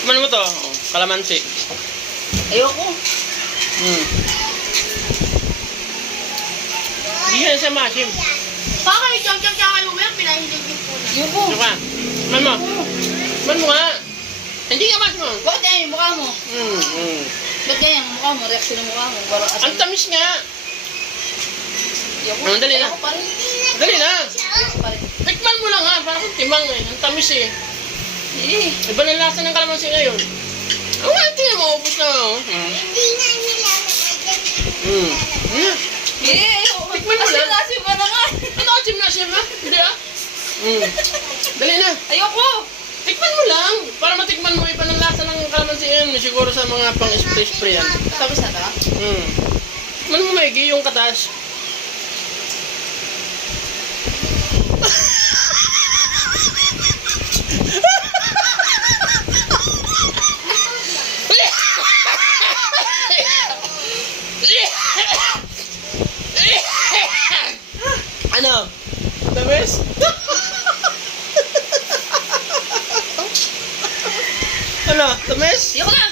Ano mo to? Oh, kalamansi. Ayoko. Hindi yan sa masim. Baka kayo jam-jam siya kayo uwi, pinahilig yung puna. Ayoko. Ano ka? Man mo. Man mo nga. Hindi ka masim mo. Bakit ganyan yung mukha mo? Ba't ganyan yung mukha mo? Reaction ng mukha mo? Ang tamis nga. Ayoko. Dali na. Ayoko pa rin. Dali na. Ayoko pa rin. Tikman mo lang ha. Parang timang eh. Ang tamis eh. Eh. Iba na lasa ng kalamansi ngayon. Oo nga, tingnan mo. Ubus na. Hindi nga nila Eh. Ayoko. Tikman mo lang. Asim ba na nga? Ano ka gymnasium ha? Hindi ah. Dali na. Ayoko. Tikman mo lang. Para matikman mo iba ng lasa ng kalamansi yan. Siguro sa mga pang-spray-spray yan. Tapos na ta? Tikman mo maigi yung katas. Ano? Tamis? Ano? Tamis? Ayoko na.